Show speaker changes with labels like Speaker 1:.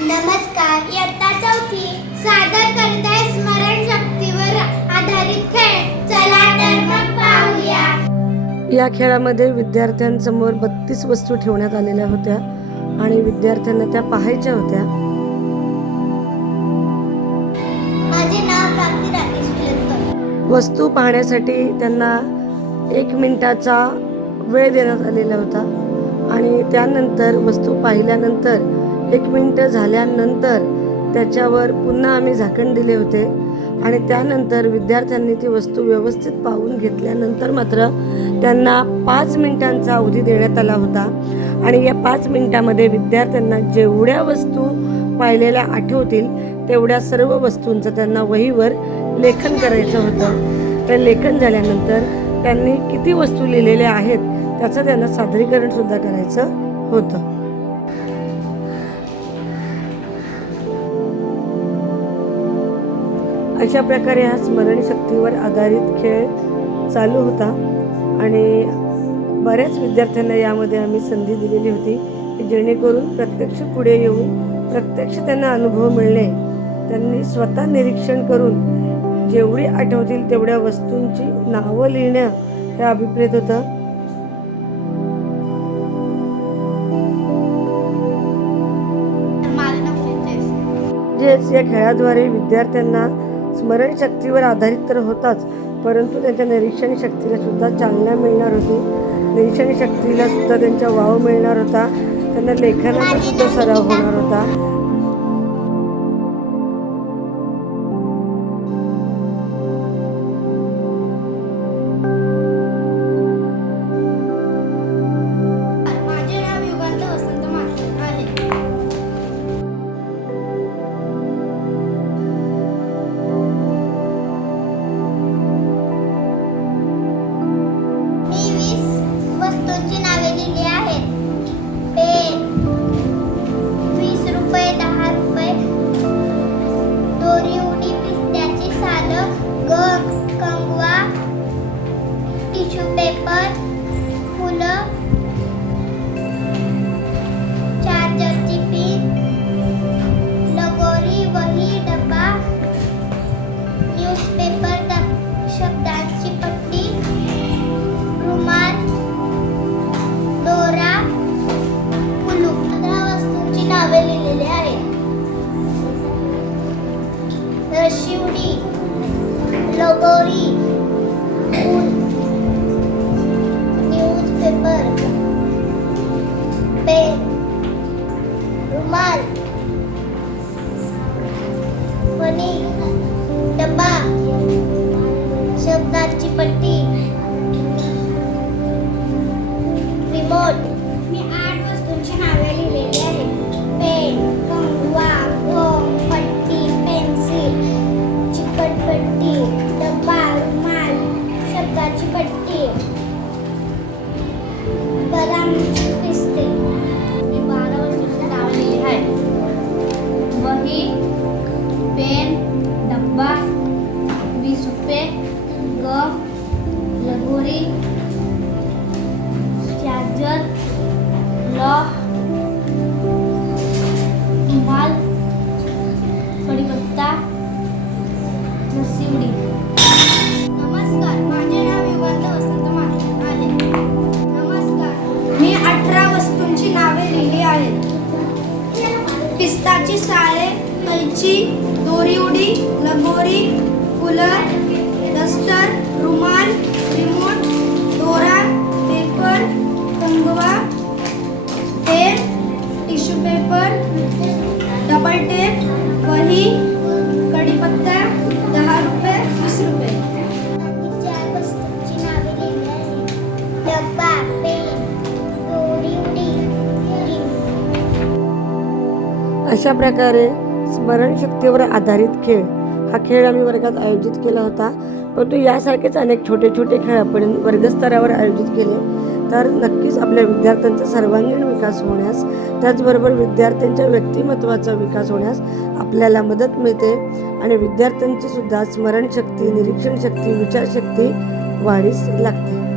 Speaker 1: नमस्कार इयत्ता चौथी सादर करत आहे स्मरण शक्तीवर आधारित खेळ. चला तर मग पाहूया.
Speaker 2: या खेळामध्ये विद्यार्थ्यांसमोर बत्तीस वस्तू ठेवण्यात आलेल्या होत्या आणि विद्यार्थ्यांना त्या पाहायच्या होत्या.
Speaker 1: माझे नाव प्राप्ती राकेश किलकर
Speaker 2: वस्तू पाहण्यासाठी त्यांना एक मिनिटाचा वेळ देण्यात आलेला होता आणि त्यानंतर वस्तू पाहिल्यानंतर एक मिनटं झाल्यानंतर त्याच्यावर पुन्हा आम्ही झाकण दिले होते. आणि त्यानंतर विद्यार्थ्यांनी ती वस्तू व्यवस्थित पाहून घेतल्यानंतर मात्र त्यांना पाच मिनिटांचा अवधी देण्यात आला होता. आणि या पाच मिनिटामध्ये विद्यार्थ्यांना जेवढ्या वस्तू पाहिलेल्या आठवतील तेवढ्या सर्व वस्तूंचं त्यांना वहीवर लेखन करायचं होतं. ते लेखन झाल्यानंतर त्यांनी किती वस्तू लिहिलेल्या आहेत त्याचं त्यांना सादरीकरणसुद्धा करायचं होतं. अशा प्रकारे हा स्मरणशक्तीवर आधारित खेळ चालू होता आणि बऱ्याच विद्यार्थ्यांना यामध्ये आम्ही संधी दिलेली होती की जेणेकरून प्रत्यक्ष पुढे येऊन प्रत्यक्ष त्यांना अनुभव मिळणे त्यांनी स्वतः निरीक्षण करून जेवढी आठवतील तेवढ्या वस्तूंची नावं लिहिणं हे अभिप्रेत होतं. म्हणजेच या खेळाद्वारे विद्यार्थ्यांना स्मरणशक्तीवर आधारित तर होताच परंतु त्यांच्या निरीक्षण शक्तीला सुद्धा चालना मिळणार होती. निरीक्षण शक्तीला सुद्धा त्यांचा वाव मिळणार होता. त्यांना लेखनाचा सुद्धा सराव होणार होता.
Speaker 1: paper. It's पिस्ताची साळे कैची दोरी उडी लगोरी फुलं डस्टर रुमाल
Speaker 2: अशा प्रकारे स्मरणशक्तीवर आधारित खेळ हा खेळ आम्ही वर्गात आयोजित केला होता. परंतु यासारखेच अनेक छोटे छोटे खेळ आपण वर्गस्तरावर आयोजित केले. तर नक्कीच आपल्या विद्यार्थ्यांचा सर्वांगीण विकास होण्यास त्याचबरोबर विद्यार्थ्यांच्या व्यक्तिमत्वाचा विकास होण्यास आपल्याला मदत मिळते आणि विद्यार्थ्यांची सुद्धा स्मरणशक्ती निरीक्षणशक्ती विचारशक्ती वाढीस लागते.